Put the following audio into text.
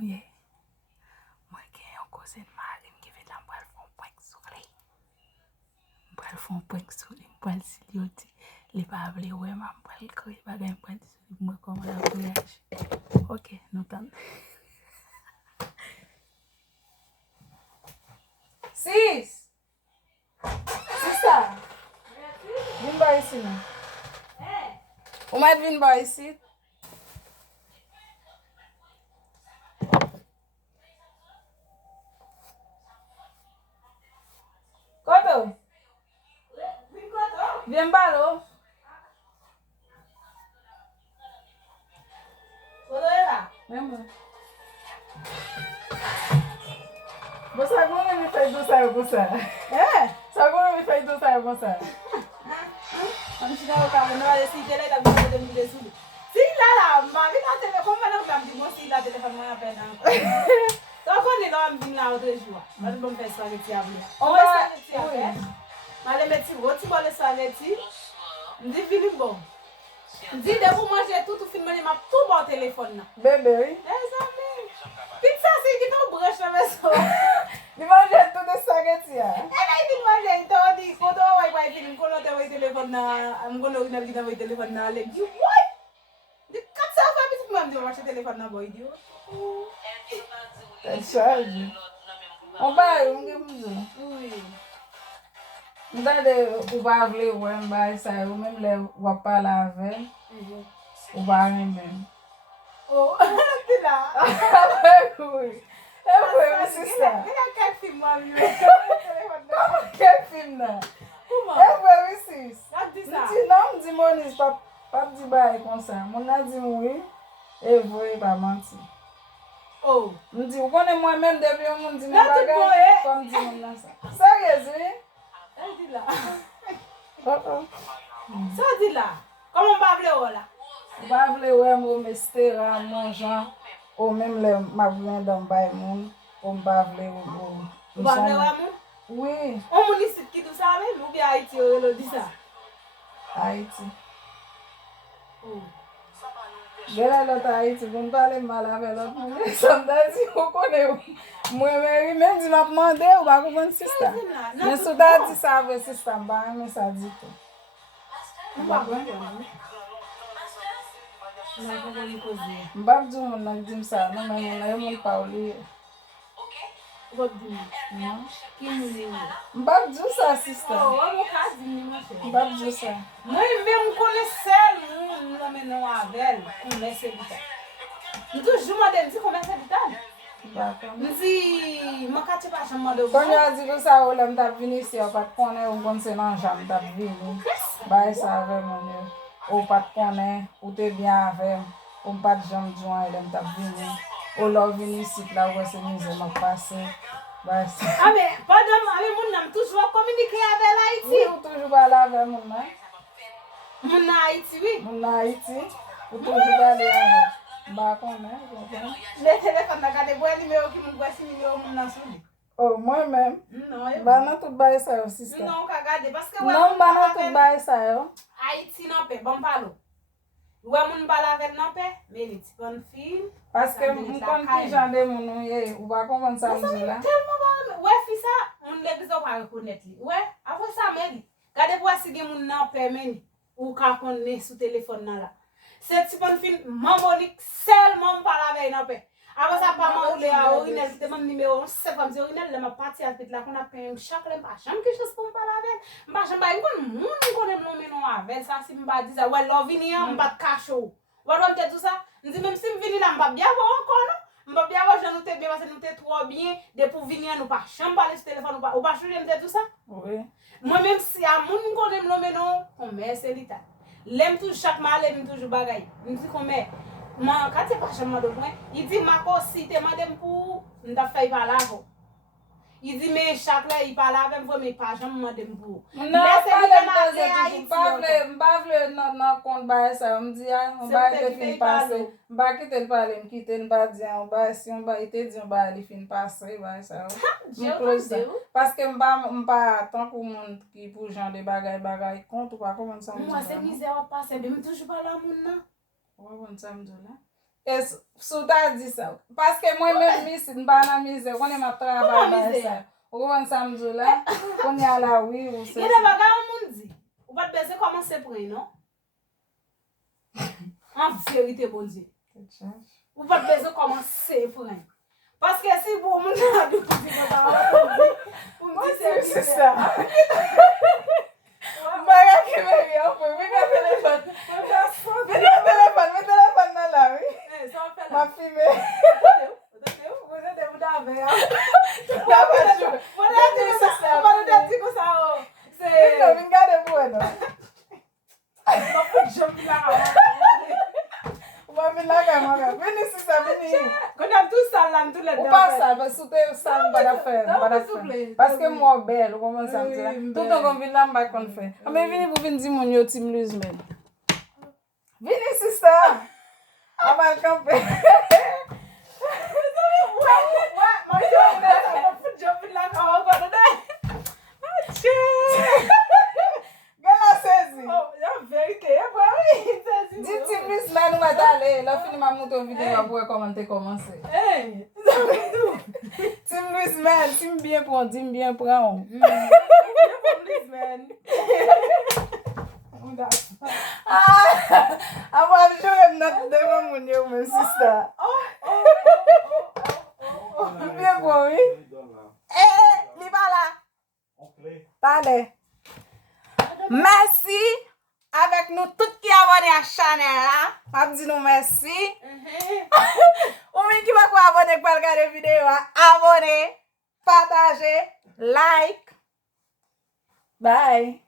mouillé. Moi, qui ai un cousin de Marim qui fait de la boîte, font point sur lui. Boîte font point sur lui. Boîte si lui dit, il va appeler, ouais, ma boîte, il va gagner point sur lui. Moi, comment la voyage. Ok, nous t'en. Sis! Sista! Vim ba ici, non? Ou m'a vin ba ici? Koto? Vem ba lo? Koto e la? Vem. Você agora me fez doçar você? É? Você agora me fez doçar você? Quando chegar o carro, não vai descer, ele tá me dando descer. Sim, lá, mas vem na TV, como vai não dar de você lá telefone mais a pena? Só quando ele vai vir lá outro dia, mas não vamos pensar que te abre. Ou vai te abre. Mas ele mete outro bola salete. Ndi filme bom. Ndi depois manger tudo filme mas tout bon téléphone. Bébé. Pizza assim que não broche na pessoa. De manger tudo essa que tia. Ela de manger então de quando vai filme quando tem o telefone na, quando na vida vai telefone na ale. De what? De catsa vai me mandar de macher telefone na boy dio. É charge. On vai oui. Ndade ou va vle ou ba ça ou même les ou pas laver. Ou va même. Oh, tu là. Oui. É sister. Quel film mami? Quel film là? Comment? É sis. Não dis monis pas dis bail comme ça. Mon a dit oui. Et vous pas mentir. Oh, me dit vous connaissez moi même depuis on me dit bagage comme dit mon là ça. Sérieux, oui? Elle dit là. Ça dit là. Comment on va appeler là? On va appeler ouais mon mestera mon Jean ou même les mabouin dans bail mon on va appeler ou va appeler ouais mon? Oui. On me dit qui tout ça même ou bien Haïti on dit ça. Haïti. Oh. Gela l'autre Haïti vous me parlez mal avec l'autre monde. Ça me dit vous connaissez moi même dit m'a demandé ou pas comprendre sister. Mais sou da dit ça avec sister ba mais ça dit tout. Mbap di moun nan dim sa, nan men moun nan yon moun pa ou li. Mbap di moun? Ki moun li? Mbap di sa, sister. Mbap di sa. Mwen mwen kone sel moun nan men nan avel, kone se bitan. Mwen toujou mwen dem di kone se bitan. Mwen di, mwen kache pa chanman de Kon yo di ko sa ou lem tap vini si ou pat konen ou kon se nan jam tap vini. Bay sa ave moun yo. Ou pat konen, ou te bien avem, ou pat jam joan lem tap vini. Ou lò vini sit la ou se mize mok pase. Bay sa. Ame, padam, ame moun nam toujou komunike ave la Haiti? Oui, ou toujou bala ave moun nan. Moun nan Haiti, oui? Moun nan Haiti, ou toujou bala ave. Ba konen, konen. Le telefon na gade boye numéro ki moun gwe si numéro moun nan sou li. Oh, moi même. Non, ba nan tout bay sa yo, sister. Non, ka gade, parce que non, ba nan tout bay sa yo. Haïti nan pe, bon palo. Ouè moun bala ven nan pe, mais li ti kon film. Parce que moun kon ki jan de moun ye, ou ba kon sa mou la. Tellement ba, ouè fi sa, moun le bizo pa reconnaître li. Ouè, après ça meri. Gade pou asige moun nan pe meni, ou ka konne sou téléphone nan la. C'est ti kon film mamonik sel moun bala ven nan pe. Après ça, pas mal ou les original, c'était mon numéro 7 comme c'est original, là m'a parti à la qu'on a payé chaque là pas jamais quelque chose pour me parler avec. Pas jamais on moun connaît mon nom avec ça si me dit ça ouais là vini on pas cacho. Voilà on te tout ça, on dit même si me vini là m'pas bien voir encore non. M'pas bien voir je nous t'ai bien parce que nous t'ai trop bien de pour venir nous pas jamais parler sur téléphone ou pas changer me tout ça. Oui. Moi même si à moun connaît mon nom combien c'est l'état. L'aime tout chaque mal l'aime toujours bagaille. Me dit combien moi, quand tu pas chambre de point, il dit ma si te madame pour n'ta fait pas là. Il dit mais chaque là il parle avec moi mais pas jamais madame pour. Non, pas vle nan compte ba ça, on dit on ba te fin passer. Ba quitter parler, quitter pas dire on ba si on ba été dit on ba li fin passer ba ça. Parce que m'pa tant pour monde qui pour genre de bagay compte ou pas comment ça. Moi c'est misère passer, mais toujours pas là moun nan. Ouais, bon ça me dit là. E sou ta di sa. Paske mwen men misi, mba nan mise, konen ma travay ba mise? sa. Ou kon samdou la, kon ya la oui ou se. Gede bagay an moun di. Ou pat beze komanse pre, non? En vérité, bon Dieu. Ou pat beze komanse pre. Paske si pou moun nan dou di ko ta ou m'di C'est ça. Baga ki me ri an pou, vini an telefon. Vini an telefon, mi telefon nan la, oui. Ma filme. Vini gade pou eno. Uma vini la ka mwaga. Vini sisa, vini. Ou pa sal, pa soute sal bada fe. Paske mwa bel, ou koman sa mti la. Tout an kon vini la mba kon fe. Ame vini pou vini di moun yo Tim Louise men. Vini sisa. Amal kampe. Gala sezi. Di Tim Louise men ou atale. La fini ma mouton video apwe komante komanse. Tim Louise men, Tim bien pran, Tim bien pran. Awa jure mnat dewa moun yo men sista. Bien pran, oui? Li bala. Tale. Merci avec nous tout qui abonné à channel là. M'a dit nous merci. Ou men qui va quoi abonner pour regarder vidéo, abonner, partager, like. Bye.